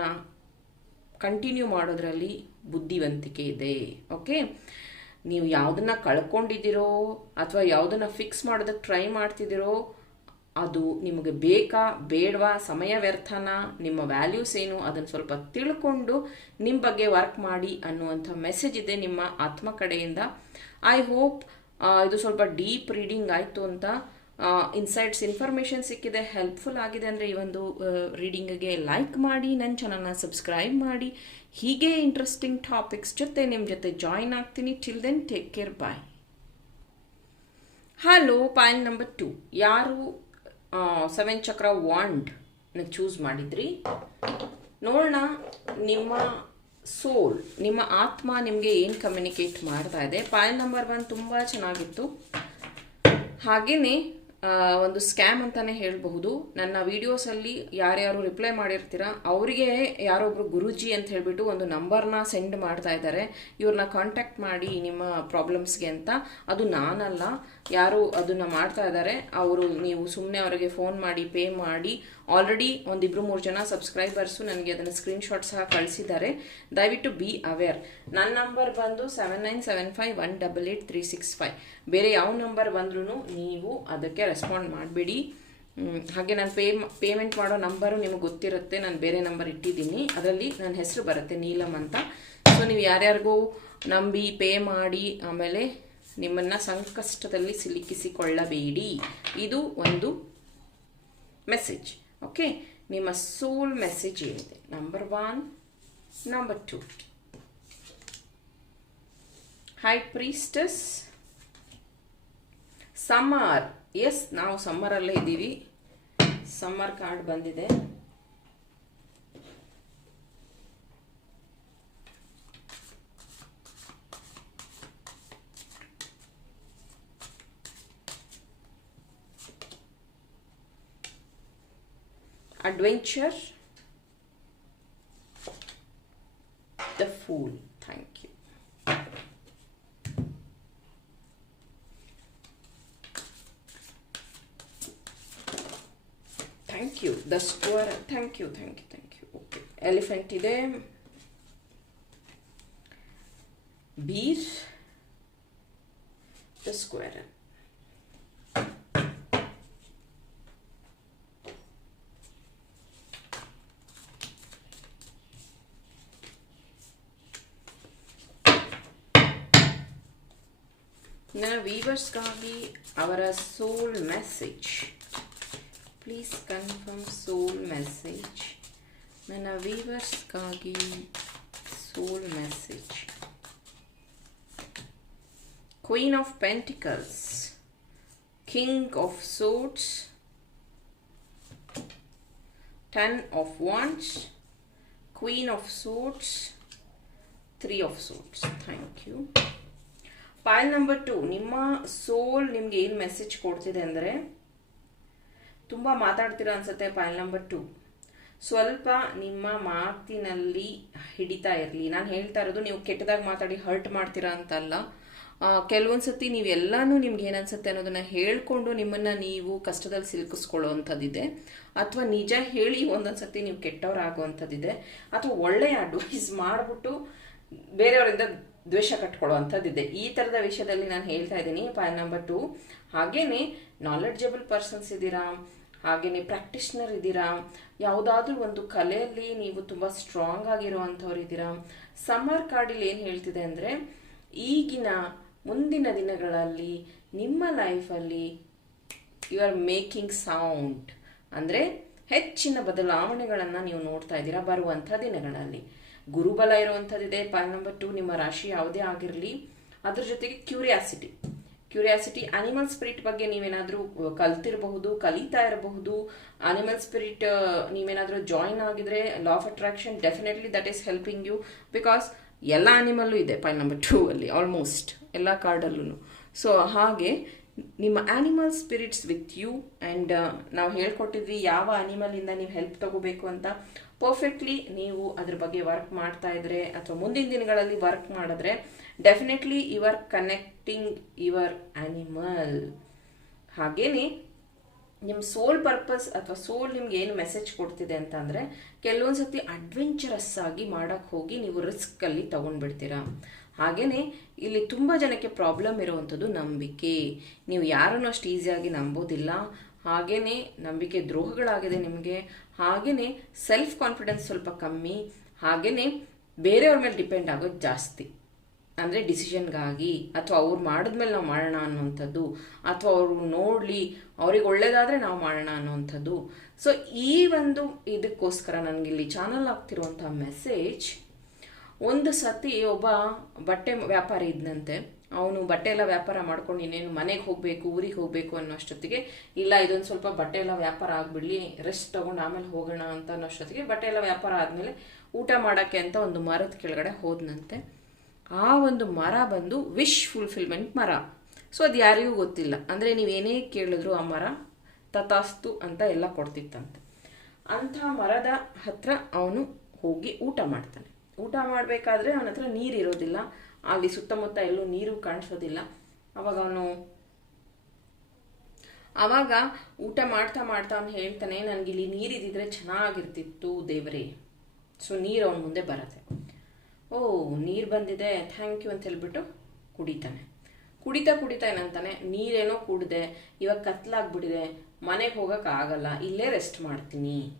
ಕಂಟಿನ್ಯೂ ಮಾಡೋದ್ರಲ್ಲಿ ಬುದ್ಧಿವಂತಿಕೆ ಇದೆ. ಓಕೆ ನೀವು ಯಾವುದನ್ನ ಕಳ್ಕೊಂಡಿದ್ದೀರೋ ಅಥವಾ ಯಾವುದನ್ನ ಫಿಕ್ಸ್ ಮಾಡೋದಕ್ಕೆ ಟ್ರೈ ಮಾಡ್ತಿದ್ದೀರೋ ಅದು ನಿಮಗೆ ಬೇಕಾ, ಬೇಡವಾ, ಸಮಯ ವ್ಯರ್ಥನ, ನಿಮ್ಮ ವ್ಯಾಲ್ಯೂಸ್ ಏನು, ಅದನ್ನು ಸ್ವಲ್ಪ ತಿಳ್ಕೊಂಡು ನಿಮ್ಮ ಬಗ್ಗೆ ವರ್ಕ್ ಮಾಡಿ ಅನ್ನುವಂಥ ಮೆಸೇಜ್ ಇದೆ ನಿಮ್ಮ ಆತ್ಮ ಕಡೆಯಿಂದ. ಐ ಹೋಪ್ ಇದು ಸ್ವಲ್ಪ ಡೀಪ್ ರೀಡಿಂಗ್ ಆಯಿತು ಅಂತ ಇನ್ಸೈಟ್ಸ್ ಇನ್ಫಾರ್ಮೇಷನ್ ಸಿಕ್ಕಿದೆ ಹೆಲ್ಪ್ಫುಲ್ ಆಗಿದೆ ಅಂದರೆ ಈ ಒಂದು ರೀಡಿಂಗ್ಗೆ ಲೈಕ್ ಮಾಡಿ ನನ್ನ ಚಾನಲ್ನ ಸಬ್ಸ್ಕ್ರೈಬ್ ಮಾಡಿ. ಹೀಗೆ ಇಂಟ್ರೆಸ್ಟಿಂಗ್ ಟಾಪಿಕ್ಸ್ ಜೊತೆ ನಿಮ್ಮ ಜೊತೆ ಜಾಯಿನ್ ಆಗ್ತೀನಿ. Till then take care bye hello point number two ಯಾರು ಸೆವೆನ್ ಚಕ್ರ ವಾಂಡ್ ಚೂಸ್ ಮಾಡಿದ್ರಿ. ನೋಡೋಣ, ನಿಮ್ಮ ಸೋಲ್ ನಿಮ್ಮ ಆತ್ಮ ನಿಮಗೆ ಏನು ಕಮ್ಯುನಿಕೇಟ್ ಮಾಡ್ತಾ ಇದೆ. ಪಾಯಿಂಟ್ ನಂಬರ್ ಒನ್ ತುಂಬ ಚೆನ್ನಾಗಿತ್ತು. ಹಾಗೆಯೇ ಒಂದು ಸ್ಕ್ಯಾಮ್ ಅಂತಲೇ ಹೇಳಬಹುದು. ನನ್ನ ವೀಡಿಯೋಸಲ್ಲಿ ಯಾರ್ಯಾರು ರಿಪ್ಲೈ ಮಾಡಿರ್ತೀರ, ಅವರಿಗೆ ಯಾರೊಬ್ರು ಗುರುಜಿ ಅಂತ ಹೇಳಿಬಿಟ್ಟು ಒಂದು ನಂಬರ್ನ ಸೆಂಡ್ ಮಾಡ್ತಾ ಇದ್ದಾರೆ. ಇವ್ರನ್ನ ಕಾಂಟ್ಯಾಕ್ಟ್ ಮಾಡಿ ನಿಮ್ಮ ಪ್ರಾಬ್ಲಮ್ಸ್ಗೆ ಅಂತ. ಅದು ನಾನಲ್ಲ, ಯಾರು ಅದನ್ನು ಮಾಡ್ತಾ ಇದ್ದಾರೆ, ಅವರು ನೀವು ಸುಮ್ಮನೆ ಅವರಿಗೆ ಫೋನ್ ಮಾಡಿ, ಪೇ ಮಾಡಿ ಆಲ್ರೆಡಿ ಒಂದಿಬ್ರು ಮೂರು ಜನ ಸಬ್ಸ್ಕ್ರೈಬರ್ಸು ನನಗೆ ಅದನ್ನು ಸ್ಕ್ರೀನ್ಶಾಟ್ ಸಹ ಕಳಿಸಿದ್ದಾರೆ. ದಯವಿಟ್ಟು ಬಿ ಅವೇರ್ ನನ್ನ ನಂಬರ್ ಬಂದು seven nine seven five one double eight three six five ಬೇರೆ ಯಾವ ನಂಬರ್ ಬಂದ್ರೂ ನೀವು ಅದಕ್ಕೆ ರೆಸ್ಪಾಂಡ್ ಮಾಡಬೇಡಿ. ಹಾಗೆ ನಾನು ಪೇ ಪೇಮೆಂಟ್ ಮಾಡೋ ನಂಬರು ನಿಮಗೆ ಗೊತ್ತಿರುತ್ತೆ. ನಾನು ಬೇರೆ ನಂಬರ್ ಇಟ್ಟಿದ್ದೀನಿ. ಅದರಲ್ಲಿ ನನ್ನ ಹೆಸರು ಬರುತ್ತೆ ನೀಲಮ್ ಅಂತ. ಸೊ ನೀವು ಯಾರ್ಯಾರಿಗೂ ನಂಬಿ ಪೇ ಮಾಡಿ, ಆಮೇಲೆ ನಿಮ್ಮನ್ನು ಸಂಕಷ್ಟದಲ್ಲಿ ಸಿಲುಕಿಸಿಕೊಳ್ಳಬೇಡಿ. ಇದು ಒಂದು ಮೆಸೇಜ್ ಓಕೆ ನಿಮ್ಮ ಸೋಲ್ ಮೆಸೇಜ್ ಏನಿದೆ number one number two high priestess summer yes ನಾವು ಸಮ್ಮರಲ್ಲೇ ಇದ್ದೀವಿ. ಸಮ್ಮರ್ ಕಾರ್ಡ್ ಬಂದಿದೆ. adventure. The fool. Thank you. Thank you. The squirrel. Thank you thank you thank you. Okay. Elephant ಇದೆ ನನ್ನ ವೀವರ್ಸ್ಗಾಗಿ ಅವರ soul message please confirm soul message ನನ್ನ ವೀವರ್ಸ್ಗಾಗಿ soul message queen of pentacles king of swords ten of wands queen of swords three of swords thank you pile number two ನಿಮ್ಮ ಸೋಲ್ ನಿಮ್ಗೆ ಏನು ಮೆಸೇಜ್ ಕೊಡ್ತಿದೆ ಅಂದರೆ ತುಂಬ ಮಾತಾಡ್ತೀರಾ ಅನ್ಸುತ್ತೆ ಪಾಯಲ್ ನಂಬರ್ ಟು ಸ್ವಲ್ಪ ನಿಮ್ಮ ಮಾತಿನಲ್ಲಿ ಹಿಡಿತಾ ಇರಲಿ. ನಾನು ಹೇಳ್ತಾ ಇರೋದು ನೀವು ಕೆಟ್ಟದಾಗಿ ಮಾತಾಡಿ ಹರ್ಟ್ ಮಾಡ್ತೀರಾ ಅಂತಲ್ಲ. ಕೆಲವೊಂದು ಸತಿ ನೀವೆಲ್ಲಾನು ನಿಮ್ಗೆ ಏನನ್ಸುತ್ತೆ ಅನ್ನೋದನ್ನ ಹೇಳ್ಕೊಂಡು ನಿಮ್ಮನ್ನ ನೀವು ಕಷ್ಟದಲ್ಲಿ ಸಿಲುಕಿಸ್ಕೊಳ್ಳೋ ಅಂಥದ್ದಿದೆ ಅಥವಾ ನಿಜ ಹೇಳಿ ಒಂದೊಂದು ಸತಿ ನೀವು ಕೆಟ್ಟವರಾಗುವಂಥದ್ದಿದೆ. ಅಥವಾ ಒಳ್ಳೆಯ ಅಡ್ವೈಸ್ ಮಾಡಿಬಿಟ್ಟು ಬೇರೆಯವರಿಂದ ದ್ವೇಷ ಕಟ್ಕೊಳ್ಳುವಂಥದ್ದು ಇದೆ ಈ ಥರದ ವಿಷಯದಲ್ಲಿ ನಾನು ಹೇಳ್ತಾ ಇದ್ದೀನಿ. ಪಾಯಿಂಟ್ ನಂಬರ್ ಟು ಹಾಗೇನೆ ನಾಲೆಡ್ಜಬಲ್ ಪರ್ಸನ್ಸ್ ಇದ್ದೀರಾ? ಹಾಗೇನೆ ಪ್ರಾಕ್ಟಿಷನರ್ ಇದ್ದೀರಾ? ಯಾವುದಾದ್ರೂ ಒಂದು ಕಲೆಯಲ್ಲಿ ನೀವು ತುಂಬ ಸ್ಟ್ರಾಂಗ್ ಆಗಿರುವಂಥವ್ರು ಇದ್ದೀರಾ? ಸಮ್ಮರ್ ಕಾರ್ಡಲ್ಲಿ ಏನು ಹೇಳ್ತಿದೆ ಅಂದರೆ, ಈಗಿನ ಮುಂದಿನ ದಿನಗಳಲ್ಲಿ ನಿಮ್ಮ ಲೈಫಲ್ಲಿ ಯು ಆರ್ ಮೇಕಿಂಗ್ ಸೌಂಡ್ ಅಂದರೆ ಹೆಚ್ಚಿನ ಬದಲಾವಣೆಗಳನ್ನು ನೀವು ನೋಡ್ತಾ ಇದ್ದೀರಾ ಬರುವಂಥ ದಿನಗಳಲ್ಲಿ. ಗುರುಬಲ ಇರುವಂಥದ್ದಿದೆ. ಪಾಯಿಂಟ್ ನಂಬರ್ ಟು ನಿಮ್ಮ ರಾಶಿ ಯಾವುದೇ ಆಗಿರಲಿ, ಅದ್ರ ಜೊತೆಗೆ ಕ್ಯೂರಿಯಾಸಿಟಿ ಕ್ಯೂರಿಯಾಸಿಟಿ ಅನಿಮಲ್ ಸ್ಪಿರಿಟ್ ಬಗ್ಗೆ ನೀವೇನಾದರೂ ಕಲ್ತಿರಬಹುದು, ಕಲಿತಾ ಇರಬಹುದು. ಅನಿಮಲ್ ಸ್ಪಿರಿಟ್ ನೀವೇನಾದರೂ ಜಾಯಿನ್ ಆಗಿದ್ರೆ law of attraction definitely that is helping you because ಎಲ್ಲ ಅನಿಮಲ್ಲು ಇದೆ ಪಾಯಿಂಟ್ ನಂಬರ್ ಟೂ ಅಲ್ಲಿ ಆಲ್ಮೋಸ್ಟ್ ಎಲ್ಲ ಕಾರ್ಡಲ್ಲೂ ಸೊ ಹಾಗೆ ನಿಮ್ಮ animal spirits with you and ನಾವು ಹೇಳ್ಕೊಟ್ಟಿದ್ವಿ ಯಾವ ಅನಿಮಲಿಂದ ನೀವು ಹೆಲ್ಪ್ ತಗೋಬೇಕು ಅಂತ. ಪರ್ಫೆಕ್ಟ್ಲಿ ನೀವು ಅದ್ರ ಬಗ್ಗೆ ವರ್ಕ್ ಮಾಡ್ತಾ ಇದ್ರೆ ಅಥವಾ ಮುಂದಿನ ದಿನಗಳಲ್ಲಿ ವರ್ಕ್ ಮಾಡಿದ್ರೆ definitely you are connecting your animal ಹಾಗೇನೆ ನಿಮ್ಮ ಸೋಲ್ ಪರ್ಪಸ್ ಅಥವಾ ಸೋಲ್ ನಿಮ್ಗೆ ಏನು ಮೆಸೇಜ್ ಕೊಡ್ತಿದೆ ಅಂತ ಅಂದರೆ, ಕೆಲವೊಂದು ಅಡ್ವೆಂಚರಸ್ ಆಗಿ ಮಾಡೋಕ್ಕೆ ಹೋಗಿ ನೀವು ರಿಸ್ಕಲ್ಲಿ ತೊಗೊಂಡ್ಬಿಡ್ತೀರಾ. ಹಾಗೆಯೇ ಇಲ್ಲಿ ತುಂಬ ಜನಕ್ಕೆ ಪ್ರಾಬ್ಲಮ್ ಇರುವಂಥದ್ದು ನಂಬಿಕೆ. ನೀವು ಯಾರನ್ನು ಅಷ್ಟು ಈಸಿಯಾಗಿ ನಂಬೋದಿಲ್ಲ. ಹಾಗೆಯೇ ನಂಬಿಕೆ ದ್ರೋಹಗಳಾಗಿದೆ ನಿಮಗೆ ಹಾಗೆಯೇ ಸೆಲ್ಫ್ ಕಾನ್ಫಿಡೆನ್ಸ್ ಸ್ವಲ್ಪ ಕಮ್ಮಿ ಹಾಗೆಯೇ ಬೇರೆಯವ್ರ ಮೇಲೆ ಡಿಪೆಂಡ್ ಆಗೋದು ಜಾಸ್ತಿ. ಅಂದರೆ ಡಿಸಿಷನ್ಗಾಗಿ ಅಥವಾ ಅವ್ರು ಮಾಡಿದ್ಮೇಲೆ ನಾವು ಮಾಡೋಣ ಅನ್ನುವಂಥದ್ದು, ಅಥವಾ ಅವರು ನೋಡಲಿ ಅವ್ರಿಗೆ ಒಳ್ಳೇದಾದರೆ ನಾವು ಮಾಡೋಣ ಅನ್ನುವಂಥದ್ದು. ಸೊ ಈ ಒಂದು ಇದಕ್ಕೋಸ್ಕರ ನನಗಿಲ್ಲಿ ಚಾನಲ್ ಆಗ್ತಿರುವಂಥ ಮೆಸೇಜ್ ಒಂದು ಸತಿ ಒಬ್ಬ ಬಟ್ಟೆ ವ್ಯಾಪಾರಿ ಇದ್ದಂತೆ ಅವನು ಬಟ್ಟೆ ಎಲ್ಲ ವ್ಯಾಪಾರ ಮಾಡ್ಕೊಂಡು ಇನ್ನೇನು ಮನೆಗೆ ಹೋಗಬೇಕು, ಊರಿಗೆ ಹೋಗಬೇಕು ಅನ್ನೋಷ್ಟೊತ್ತಿಗೆ, ಇಲ್ಲ ಇದೊಂದು ಸ್ವಲ್ಪ ಬಟ್ಟೆ ಎಲ್ಲ ವ್ಯಾಪಾರ ಆಗಿಬಿಡ್ಲಿ ರೆಸ್ಟ್ ತಗೊಂಡು ಆಮೇಲೆ ಹೋಗೋಣ ಅಂತ ಅನ್ನೋಷ್ಟೊತ್ತಿಗೆ ಬಟ್ಟೆ ಎಲ್ಲ ವ್ಯಾಪಾರ ಆದಮೇಲೆ ಊಟ ಮಾಡೋಕ್ಕೆ ಅಂತ ಒಂದು ಮರದ ಕೆಳಗಡೆ ಹೋದನಂತೆ. ಆ ಒಂದು ಮರ ಬಂದು ವಿಶ್ ಫುಲ್ಫಿಲ್ಮೆಂಟ್ ಮರ. ಸೊ ಅದು ಯಾರಿಗೂ ಗೊತ್ತಿಲ್ಲ. ಅಂದರೆ ನೀವೇನೇ ಕೇಳಿದ್ರು ಆ ಮರ ತಥಾಸ್ತು ಅಂತ ಎಲ್ಲ ಕೊಡ್ತಿತ್ತಂತೆ. ಅಂಥ ಮರದ ಹತ್ರ ಅವನು ಹೋಗಿ ಊಟ ಮಾಡ್ತಾನೆ. ಊಟ ಮಾಡಬೇಕಾದ್ರೆ ಅವನ ಹತ್ರ ನೀರು ಇರೋದಿಲ್ಲ ಅಲ್ಲಿ ಸುತ್ತಮುತ್ತ ಎಲ್ಲೂ ನೀರು ಕಾಣಿಸೋದಿಲ್ಲ. ಅವಾಗ ಅವನು, ಅವಾಗ ಊಟ ಮಾಡ್ತಾ ಮಾಡ್ತಾ ಅವನು ಹೇಳ್ತಾನೆ ನನಗೆ ಇಲ್ಲಿ ನೀರಿದ್ದಿದ್ರೆ ಚೆನ್ನಾಗಿರ್ತಿತ್ತು ದೇವರೇ. ಸೊ ನೀರು ಅವನ ಮುಂದೆ ಬರುತ್ತೆ. ಓ, ನೀರು ಬಂದಿದೆ ಥ್ಯಾಂಕ್ ಯು ಅಂತ ಹೇಳ್ಬಿಟ್ಟು ಕುಡಿತಾನೆ. ಕುಡಿತಾ ಕುಡಿತಾ ಏನಂತಾನೆ, ನೀರೇನೋ ಕುಡಿದೆ, ಇವಾಗ ಕತ್ಲಾಗ್ಬಿಟ್ಟಿದೆ, ಮನೆಗೆ ಹೋಗಕ್ಕೆ ಆಗಲ್ಲ, ಇಲ್ಲೇ ರೆಸ್ಟ್ ಮಾಡ್ತೀನಿ.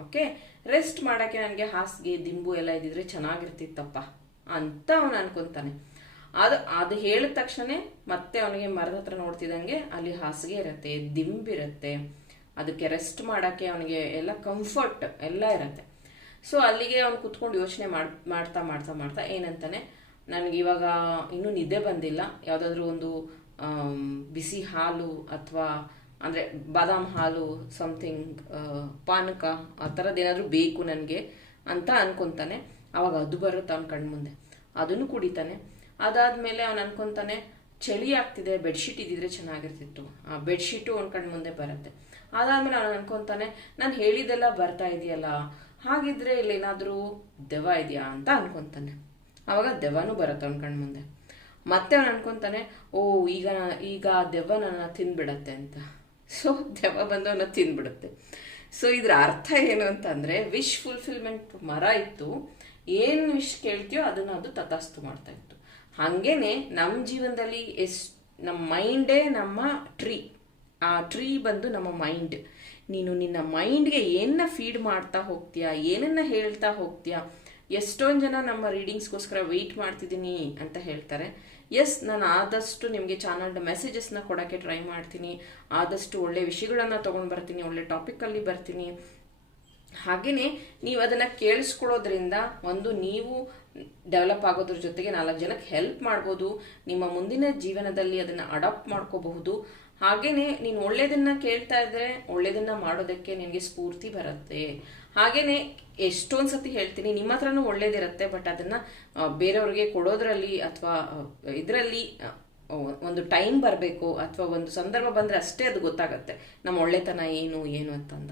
ಓಕೆ? ರೆಸ್ಟ್ ಮಾಡೋಕ್ಕೆ ನನಗೆ ಹಾಸಿಗೆ, ದಿಂಬು ಎಲ್ಲ ಇದ್ದಿದ್ರೆ ಚೆನ್ನಾಗಿರ್ತಿತ್ತಪ್ಪ. ಅಂತ ಅವನು ಅನ್ಕೊಂತಾನೆ. ಅದು ಅದು ಹೇಳಿದ ತಕ್ಷಣ ಮತ್ತೆ ಅವನಿಗೆ ಮರದ ಹತ್ರ ನೋಡ್ತಿದ್ದಂಗೆ ಅಲ್ಲಿ ಹಾಸಿಗೆ ಇರುತ್ತೆ ದಿಂಬಿರುತ್ತೆ ಅದಕ್ಕೆ ರೆಸ್ಟ್ ಮಾಡೋಕ್ಕೆ ಅವನಿಗೆ ಎಲ್ಲ ಕಂಫರ್ಟ್ ಎಲ್ಲ ಇರುತ್ತೆ. ಸೊ ಅಲ್ಲಿಗೆ ಅವ್ನು ಕುತ್ಕೊಂಡು ಯೋಚನೆ ಮಾಡಿ, ಮಾಡ್ತಾ ಮಾಡ್ತಾ ಮಾಡ್ತಾ ಏನಂತಾನೆ, ನನಗೆ ಇವಾಗ ಇನ್ನೂ ನಿದ್ದೆ ಬಂದಿಲ್ಲ. ಯಾವುದಾದ್ರೂ ಒಂದು ಬಿಸಿ ಹಾಲು ಅಥವಾ ಅಂದರೆ ಬಾದಾಮ್ ಹಾಲು ಸಮಥಿಂಗ್ ಪಾನಕ ಆ ಥರದ್ದು ಏನಾದರೂ ಬೇಕು ನನಗೆ ಅಂತ ಅನ್ಕೊತಾನೆ. ಅವಾಗ ಅದು ಬರುತ್ತೆ ಅವ್ನ ಕಣ್ಮುಂದೆ. ಅದನ್ನು ಕುಡಿತಾನೆ. ಅದಾದ್ಮೇಲೆ ಅವನು ಅನ್ಕೊತಾನೆ, ಚಳಿ ಆಗ್ತಿದೆ, ಬೆಡ್ಶೀಟ್ ಇದ್ದಿದ್ರೆ ಚೆನ್ನಾಗಿರ್ತಿತ್ತು. ಆ ಬೆಡ್ಶೀಟು ಅವ್ನ ಕಣ್ಮುಂದೆ ಬರುತ್ತೆ. ಅದಾದ್ಮೇಲೆ ಅವನು ಅನ್ಕೊತಾನೆ, ನಾನು ಹೇಳಿದೆಲ್ಲ ಬರ್ತಾ ಇದೆಯಲ್ಲ, ಹಾಗಿದ್ರೆ ಇಲ್ಲೇನಾದರೂ ದೆವ ಇದೆಯಾ? ಅಂತ ಅನ್ಕೊತಾನೆ. ಅವಾಗ ದೆವ್ವನೂ ಬರುತ್ತೆ ಅವ್ನ ಕಣ್ಮುಂದೆ ಮತ್ತೆ ಅವನು ಅನ್ಕೊತಾನೆ, ಓ, ಈಗ ಈಗ ದೆವ್ವ ನನ್ನ ತಿಂದ್ಬಿಡತ್ತೆ ಅಂತ. ಸೊ, ದೆವ್ವ ಬಂದು ಅವನ್ನ ತಿಂದ್ಬಿಡುತ್ತೆ ಸೊ, ಇದ್ರ ಅರ್ಥ ಏನು ಅಂತಂದರೆ, ವಿಶ್ ಫುಲ್ಫಿಲ್ಮೆಂಟ್ ಮರ ಇತ್ತು. ಏನು ವಿಶ್ ಕೇಳ್ತೀಯೋ ಅದನ್ನ ಅದು ತಥಾಸ್ತು ಮಾಡ್ತಾ ಇತ್ತು. ಹಾಗೇನೆ ನಮ್ಮ ಜೀವನದಲ್ಲಿ ಎಸ್ ನಮ್ಮ ಮೈಂಡೇ ನಮ್ಮ ಟ್ರೀ. ಆ ಟ್ರೀ ಬಂದು ನಮ್ಮ ಮೈಂಡ್. ನೀನು ನಿನ್ನ ಮೈಂಡ್ಗೆ ಏನನ್ನ ಫೀಡ್ ಮಾಡ್ತಾ ಹೋಗ್ತೀಯಾ, ಏನನ್ನ ಹೇಳ್ತಾ ಹೋಗ್ತೀಯಾ, ಎಷ್ಟೊಂದು ಜನ ನಮ್ಮ ರೀಡಿಂಗ್ಸ್ಗೋಸ್ಕರ ವೆಯ್ಟ್ ಮಾಡ್ತಿದ್ದೀನಿ ಅಂತ ಹೇಳ್ತಾರೆ. ಎಸ್, ನಾನು ಆದಷ್ಟು ನಿಮಗೆ ಚಾನಲ್ನ ಮೆಸೇಜಸ್ನ ಕೊಡೋಕ್ಕೆ ಟ್ರೈ ಮಾಡ್ತೀನಿ. ಆದಷ್ಟು ಒಳ್ಳೆ ವಿಷಯಗಳನ್ನು ತೊಗೊಂಡು ಬರ್ತೀನಿ, ಒಳ್ಳೆ ಟಾಪಿಕಲ್ಲಿ ಬರ್ತೀನಿ. ಹಾಗೆಯೇ ನೀವು ಅದನ್ನು ಕೇಳಿಸ್ಕೊಳ್ಳೋದ್ರಿಂದ ಒಂದು ನೀವು ಡೆವಲಪ್ ಆಗೋದ್ರ ಜೊತೆಗೆ ನಾಲ್ಕು ಜನಕ್ಕೆ ಹೆಲ್ಪ್ ಮಾಡ್ಬೋದು, ನಿಮ್ಮ ಮುಂದಿನ ಜೀವನದಲ್ಲಿ ಅದನ್ನು ಅಡಾಪ್ಟ್ ಮಾಡ್ಕೋಬಹುದು. ಹಾಗೆಯೇ ನೀನು ಒಳ್ಳೇದನ್ನ ಕೇಳ್ತಾ ಇದ್ರೆ ಒಳ್ಳೇದನ್ನ ಮಾಡೋದಕ್ಕೆ ನಿಮಗೆ ಸ್ಫೂರ್ತಿ ಬರುತ್ತೆ. ಹಾಗೆಯೇ ಎಷ್ಟೊಂದು ಸತಿ ಹೇಳ್ತೀನಿ, ನಿಮ್ಮ ಹತ್ರನೂ ಒಳ್ಳೇದಿರುತ್ತೆ ಬಟ್ ಅದನ್ನ ಬೇರೆಯವ್ರಿಗೆ ಕೊಡೋದ್ರಲ್ಲಿ ಅಥವಾ ಇದರಲ್ಲಿ ಒಂದು ಟೈಮ್ ಬರಬೇಕು ಅಥವಾ ಒಂದು ಸಂದರ್ಭ ಬಂದ್ರೆ ಅಷ್ಟೇ ಅದು ಗೊತ್ತಾಗುತ್ತೆ. ನಮ್ಮ ಒಳ್ಳೆತನ ಏನು ಏನು ಅಂತಂದ.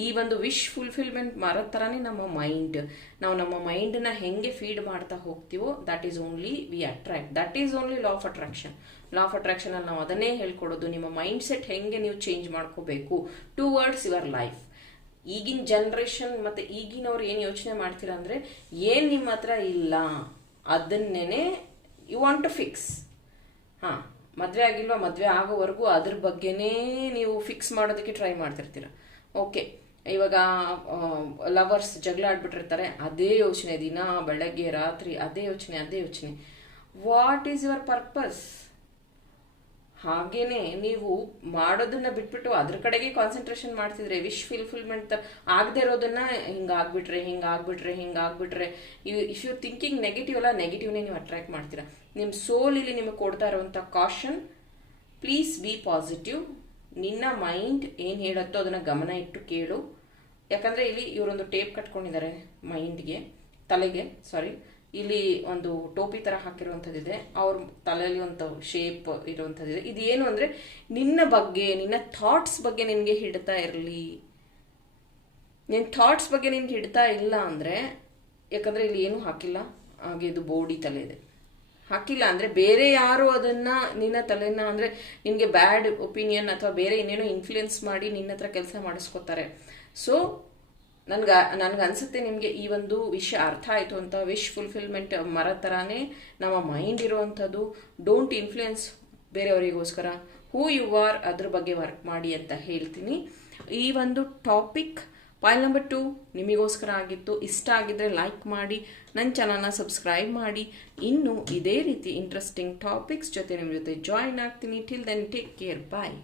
ಈ ಒಂದು ವಿಶ್ ಫುಲ್ಫಿಲ್ಮೆಂಟ್ ಮಾಡೋ ಥರನೇ ನಮ್ಮ ಮೈಂಡ್ ನಾವು ನಮ್ಮ ಮೈಂಡನ್ನ ಹೆಂಗೆ ಫೀಡ್ ಮಾಡ್ತಾ ಹೋಗ್ತೀವೋ that is only we attract that is only law of attraction law of attraction ಅಲ್ಲಿ ನಾವು ಅದನ್ನೇ ಹೇಳ್ಕೊಡೋದು, ನಿಮ್ಮ ಮೈಂಡ್ ಸೆಟ್ ಹೆಂಗೆ ನೀವು ಚೇಂಜ್ ಮಾಡ್ಕೋಬೇಕು ಟು ವರ್ಡ್ಸ್ ಯುವರ್ ಲೈಫ್ ಈಗಿನ ಜನ್ರೇಷನ್ ಮತ್ತೆ ಈಗಿನವ್ರು ಏನು ಯೋಚನೆ ಮಾಡ್ತೀರಾ ಅಂದರೆ, ಏನು ನಿಮ್ಮ ಹತ್ರ ಇಲ್ಲ ಅದನ್ನೇ ಯು ವಾಂಟ್ ಟು ಫಿಕ್ಸ್ ಹಾಂ, ಮದುವೆ ಆಗಿಲ್ವಾ, ಮದುವೆ ಆಗೋವರೆಗೂ ಅದ್ರ ಬಗ್ಗೆನೇ ನೀವು ಫಿಕ್ಸ್ ಮಾಡೋದಕ್ಕೆ ಟ್ರೈ ಮಾಡ್ತಿರ್ತೀರ. ಓಕೆ, ಇವಾಗ ಲವರ್ಸ್ ಜಗಳ ಆಡ್ಬಿಟ್ಟಿರ್ತಾರೆ, ಅದೇ ಯೋಚನೆ, ದಿನ, ಬೆಳಗ್ಗೆ, ರಾತ್ರಿ, ಅದೇ ಯೋಚನೆ ಅದೇ ಯೋಚನೆ. ವಾಟ್ ಈಸ್ ಯುವರ್ ಪರ್ಪಸ್ ಹಾಗೇನೆ ನೀವು ಮಾಡೋದನ್ನ ಬಿಟ್ಬಿಟ್ಟು ಅದ್ರ ಕಡೆಗೆ ಕಾನ್ಸಂಟ್ರೇಷನ್ ಮಾಡ್ತಿದ್ರೆ ವಿಶ್ ಫುಲ್ಫಿಲ್ಮೆಂಟ್ ಆಗದೆ ಇರೋದನ್ನ ಹಿಂಗಾಗ್ಬಿಟ್ರೆ ಹಿಂಗಾಗ್ಬಿಟ್ರೆ ಹಿಂಗಾಗ್ಬಿಟ್ರೆ ಇಫ್ ಯು ಥಿಂಕಿಂಗ್ ನೆಗೆಟಿವ್ ಅಲ್ಲ ನೆಗೆಟಿವ್ನೇ ನೀವು ಅಟ್ರಾಕ್ಟ್ ಮಾಡ್ತೀರಾ. ನಿಮ್ಮ ಸೋಲ್ ಇಲ್ಲಿ ನಿಮಗೆ ಕೊಡ್ತಾ ಇರುವಂಥ ಕಾಷನ್ ಪ್ಲೀಸ್ ಬಿ ಪಾಸಿಟಿವ್ ನಿನ್ನ ಮೈಂಡ್ ಏನು ಹೇಳುತ್ತೋ ಅದನ್ನ ಗಮನ ಇಟ್ಟು ಕೇಳು. ಯಾಕಂದ್ರೆ ಇಲ್ಲಿ ಇವರೊಂದು ಟೇಪ್ ಕಟ್ಕೊಂಡಿದ್ದಾರೆ ಮೈಂಡ್ಗೆ, ತಲೆಗೆ ಸಾರಿ ಇಲ್ಲಿ ಒಂದು ಟೋಪಿ ತರ ಹಾಕಿರುವಂಥದ್ದಿದೆ. ಅವ್ರ ತಲೆಯಲ್ಲಿ ಒಂದು ಶೇಪ್ ಇರುವಂಥದ್ದಿದೆ. ಇದೇನು ಅಂದ್ರೆ ನಿನ್ನ ಬಗ್ಗೆ, ನಿನ್ನ ಥಾಟ್ಸ್ ಬಗ್ಗೆ ನಿನಗೆ ಹಿಡ್ತಾ ಇರಲಿ. ನಿನ್ನ ಥಾಟ್ಸ್ ಬಗ್ಗೆ ನಿನ್ಗೆ ಹಿಡ್ತಾ ಇಲ್ಲ ಅಂದ್ರೆ, ಯಾಕಂದ್ರೆ ಇಲ್ಲಿ ಏನು ಹಾಕಿಲ್ಲ, ಹಾಗೆ ಇದು ಬೋಡಿ ತಲೆ ಇದೆ. ಹಾಕಿಲ್ಲ ಅಂದ್ರೆ ಬೇರೆ ಯಾರು ಅದನ್ನ ನಿನ್ನ ತಲೆನ ಅಂದ್ರೆ ನಿಮಗೆ ಬ್ಯಾಡ್ ಒಪಿನಿಯನ್ ಅಥವಾ ಬೇರೆ ಇನ್ನೇನೋ ಇನ್ಫ್ಲುಯೆನ್ಸ್ ಮಾಡಿ ನಿನ್ನ ಹತ್ರ ಕೆಲಸ ಮಾಡಿಸ್ಕೊತಾರೆ. ಸೊ ನನ್ಗೆ ನನ್ಗೆ ಅನ್ಸುತ್ತೆ ನಿಮಗೆ ಈ ಒಂದು ವಿಷಯ ಅರ್ಥ ಆಯಿತು ಅಂತ. ವಿಶ್ ಫುಲ್ಫಿಲ್ಮೆಂಟ್ ಮರ ಥರನೇ ನಮ್ಮ ಮೈಂಡ್ ಇರುವಂಥದ್ದು. ಡೋಂಟ್ ಇನ್ಫ್ಲುಯೆನ್ಸ್ ಬೇರೆಯವರಿಗೋಸ್ಕರ. ಹೂ ಯು ಆರ್ ಅದ್ರ ಬಗ್ಗೆ ವರ್ಕ್ ಮಾಡಿ ಅಂತ ಹೇಳ್ತೀನಿ. ಈ ಒಂದು ಟಾಪಿಕ್ ಪಾಯಿಂಟ್ ನಂಬರ್ ಟು, ನಿಮಗೋಸ್ಕರ ಆಗಿತ್ತು ಇಷ್ಟ ಆಗಿದ್ರೆ ಲೈಕ್ ಮಾಡಿ ನನ್ನ ಚಾನಲ್ನ ಸಬ್ಸ್ಕ್ರೈಬ್ ಮಾಡಿ. ಇನ್ನು ಇದೇ ರೀತಿ ಇಂಟ್ರೆಸ್ಟಿಂಗ್ ಟಾಪಿಕ್ಸ್ ಜೊತೆ ನಿಮ್ಮ ಜೊತೆ ಜಾಯಿನ್ ಆಗ್ತೀನಿ. Till then take care bye